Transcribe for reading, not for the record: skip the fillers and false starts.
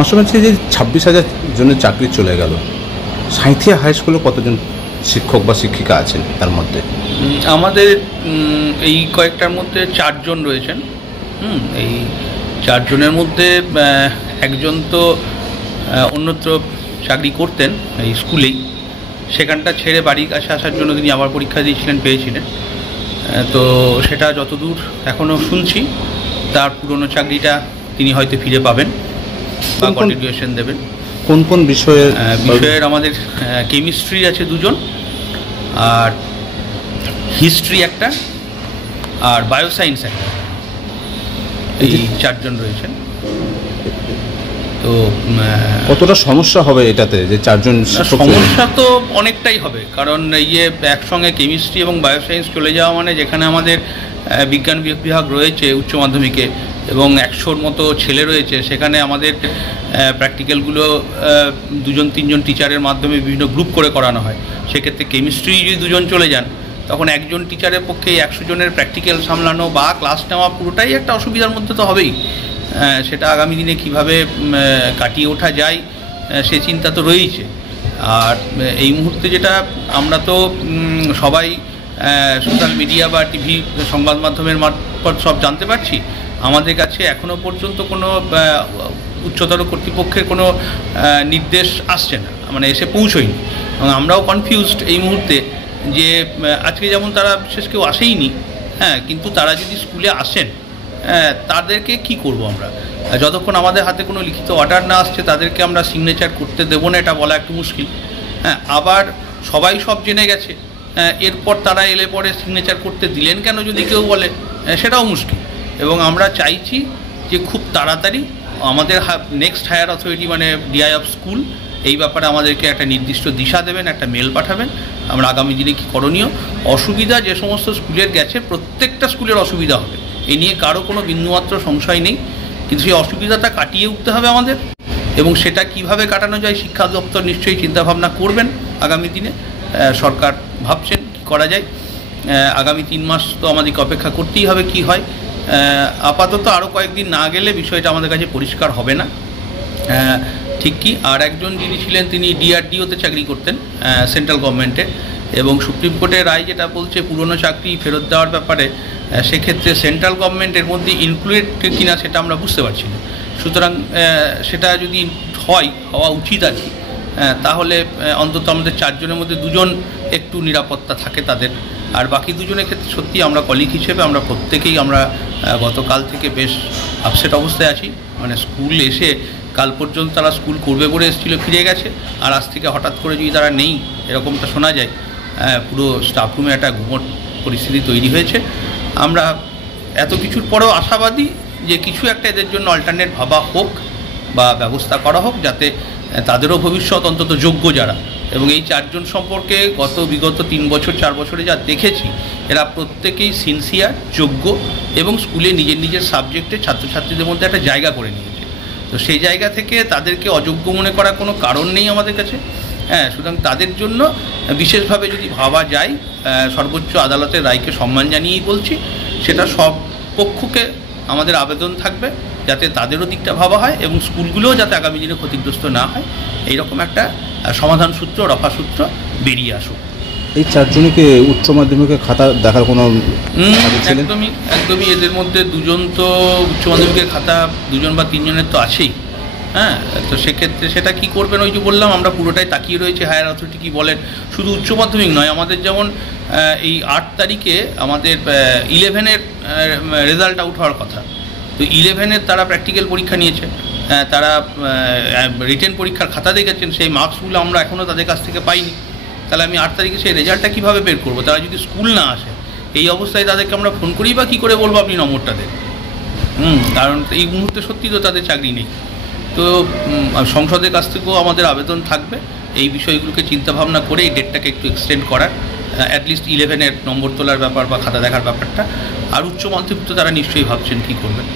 মাস্টারমশাই, যে 26,000 জনের চাকরি চলে গেল, সাঁইথিয়া হাই স্কুলে কতজন শিক্ষক বা শিক্ষিকা আছেন তার মধ্যে? আমাদের এই কয়েকটার মধ্যে 4 জন রয়েছেন। এই 4 জনের মধ্যে একজন তো অন্যত্র চাকরি করতেন এই স্কুলেই, সেখানটা ছেড়ে বাড়ির কাছে আসার জন্য তিনি আবার পরীক্ষা দিয়েছিলেন, পেয়েছিলেন। তো সেটা যতদূর এখনও শুনছি, তার পুরনো চাকরিটা তিনি হয়তো ফিরে পাবেন বা কন্টিনিউয়েশন দেবেন। কোন কোন বিষয়ের? আমাদের কেমিস্ট্রি আছে 2 জন, আর হিস্ট্রি একটা, আর বায়োসায়েন্স একটা। এই 4 জন রয়েছেন। তো কতটা সমস্যা হবে এটাতে, যে 4 জন? সমস্যা তো অনেকটাই হবে, কারণ একসঙ্গে কেমিস্ট্রি এবং বায়োসায়েন্স চলে যাওয়া মানে, যেখানে আমাদের বিজ্ঞান বিভাগ রয়েছে উচ্চ মাধ্যমিকে এবং 100-র মতো ছেলে রয়েছে, সেখানে আমাদের প্র্যাকটিক্যালগুলো 2-3 জন টিচারের মাধ্যমে বিভিন্ন গ্রুপ করে করানো হয়। সেক্ষেত্রে কেমিস্ট্রি যদি 2 জন চলে যান, তখন একজন টিচারের পক্ষে 100 জনের প্র্যাকটিক্যাল সামলানো বা ক্লাস নেওয়া পুরোটাই একটা অসুবিধার মধ্যে তো হবেই। সেটা আগামী দিনে কিভাবে কাটিয়ে ওঠা যায় সে চিন্তা তো রয়েছে। আর এই মুহূর্তে যেটা আমরা তো সবাই সোশ্যাল মিডিয়া বা টিভি সংবাদ মাধ্যমের মারফত সব জানতে পারছি, আমাদের কাছে এখনও পর্যন্ত কোনো উচ্চতর কর্তৃপক্ষের কোনো নির্দেশ আসছে না, মানে এসে পৌঁছয়নি। এবং আমরাও কনফিউজড এই মুহূর্তে, যে আজকে যেমন তারা বিশেষ কেউ আসেইনি, কিন্তু তারা যদি স্কুলে আসেন, তাদেরকে কি করব আমরা? যতক্ষণ আমাদের হাতে কোনো লিখিত অর্ডার না আসছে, তাদেরকে আমরা সিগনেচার করতে দেবো না, এটা বলা একটু মুশকিল। আবার সবাই সব জেনে গেছে, এরপর তারা এলে পরে সিগনেচার করতে দিলেন কেন যদি কেউ বলে, সেটাও মুশকিল। এবং আমরা চাইছি যে খুব তাড়াতাড়ি আমাদের নেক্সট হায়ার অথরিটি, মানে ডিআই অফ স্কুল, এই ব্যাপারে আমাদেরকে একটা নির্দিষ্ট দিশা দেবেন, একটা মেল পাঠাবেন। আমরা আগামী দিনে কী করণীয়, অসুবিধা যে সমস্ত স্কুলের গেছে, প্রত্যেকটা স্কুলের অসুবিধা হবে, এই নিয়ে কারো কোনো বিন্দুমাত্র সংশয় নেই। কিন্তু সেই অসুবিধাটা কাটিয়ে উঠতে হবে আমাদের, এবং সেটা কিভাবে কাটানো যায় শিক্ষা দপ্তর নিশ্চয়ই চিন্তাভাবনা করবেন আগামী দিনে। সরকার ভাবছেন কী করা যায়। আগামী 3 মাস তো আমাদেরকে অপেক্ষা করতেই হবে কি হয়। আপাতত আরও কয়েকদিন না গেলে বিষয়টা আমাদের কাছে পরিষ্কার হবে না ঠিক কি। আর একজন যিনি ছিলেন, তিনি ডিআরডিওতে চাকরি করতেন সেন্ট্রাল গভর্নমেন্টে, এবং সুপ্রিম কোর্টের রায় যেটা বলছে পুরনো চাকরি ফেরত দেওয়ার ব্যাপারে, সেক্ষেত্রে সেন্ট্রাল গভর্নমেন্টের মধ্যে ইনক্লুডেড কিনা সেটা আমরা বুঝতে পারছি না। সুতরাং সেটা যদি হওয়া উচিত আর কি, তাহলে অন্তত আমাদের 4 জনের মধ্যে 2 জন একটু নিরাপত্তা থাকে তাদের। আর বাকি 2 জনের ক্ষেত্রে সত্যি আমরা কলিগ হিসেবে আমরা প্রত্যেকেই আমরা গতকাল থেকে বেশ আপসেট অবস্থায় আছি। মানে স্কুল এসে কাল পর্যন্ত তারা স্কুল করবে বলে এসেছিলো, ফিরে গেছে, আর আজ থেকে হঠাৎ করে যদি তারা নেই, এরকমটা শোনা যায়, পুরো স্টাফ রুমে একটা গুমট পরিস্থিতি তৈরি হয়েছে। আমরা এত কিছুর পরেও আশাবাদী যে কিছু একটা এদের জন্য অল্টারনেট ভাবা হোক বা ব্যবস্থা করা হোক, যাতে তাদেরও ভবিষ্যৎ অন্তত যোগ্য যারা। এবং এই 4 জন সম্পর্কে বিগত 3 বছর 4 বছরে যা দেখেছি, এরা প্রত্যেকেই সিনসিয়ার, যোগ্য, এবং স্কুলে নিজের নিজের সাবজেক্টে ছাত্রছাত্রীদের মধ্যে একটা জায়গা করে নিয়েছে। তো সেই জায়গা থেকে তাদেরকে অযোগ্য মনে করার কোনো কারণ নেই আমাদের কাছে। সুতরাং তাদের জন্য বিশেষভাবে যদি ভাবা যায়, সর্বোচ্চ আদালতের রায়কে সম্মান জানিয়েই বলছি, সেটা সব পক্ষকে আমাদের আবেদন থাকবে যাতে তাদেরও দিকটা ভাবা হয় এবং স্কুলগুলোও যাতে আগামী দিনে ক্ষতিগ্রস্ত না হয়, এইরকম একটা সমাধান সূত্র, রফা সূত্র বেরিয়ে আসুক। এই 4 জনকে উচ্চ মাধ্যমিকে খাতা দেখার কোনো? একদমই এদের মধ্যে 2 জন তো উচ্চ মাধ্যমিকের খাতা, 2 জন বা 3 জনের তো আছেই। তো সেক্ষেত্রে সেটা কি করবেন, ওই যে বললাম, আমরা পুরোটাই তাকিয়ে রয়েছে হায়ার অথরিটি কী বলেন। শুধু উচ্চ মাধ্যমিক নয়, আমাদের যেমন এই 8 তারিখে আমাদের 11-এর রেজাল্ট আউট হওয়ার কথা। তো 11-এর তারা প্র্যাকটিক্যাল পরীক্ষা নিয়েছে, তারা রিটেন পরীক্ষার খাতা দেখেছেন, সেই মার্কসগুলো আমরা এখনও তাদের কাছ থেকে পাইনি। তাহলে আমি 8 তারিখে সেই রেজাল্টটা কীভাবে বের করবো? তারা যদি স্কুল না আসে, এই অবস্থায় তাদেরকে আমরা ফোন করি বা কী করে বলবো আপনি নম্বরটা দেন? কারণ এই মুহূর্তে সত্যি তো তাদের চাকরি নেই। তো সংসদের কাছ থেকেও আমাদের আবেদন থাকবে এই বিষয়গুলোকে চিন্তাভাবনা করে এই ডেটটাকে একটু এক্সটেন্ড করার, অ্যাটলিস্ট 11-এর নম্বর তোলার ব্যাপার বা খাতা দেখার ব্যাপারটা। আর উচ্চ মাধ্যমিক তো তারা নিশ্চয়ই ভাবছেন কী করবেন।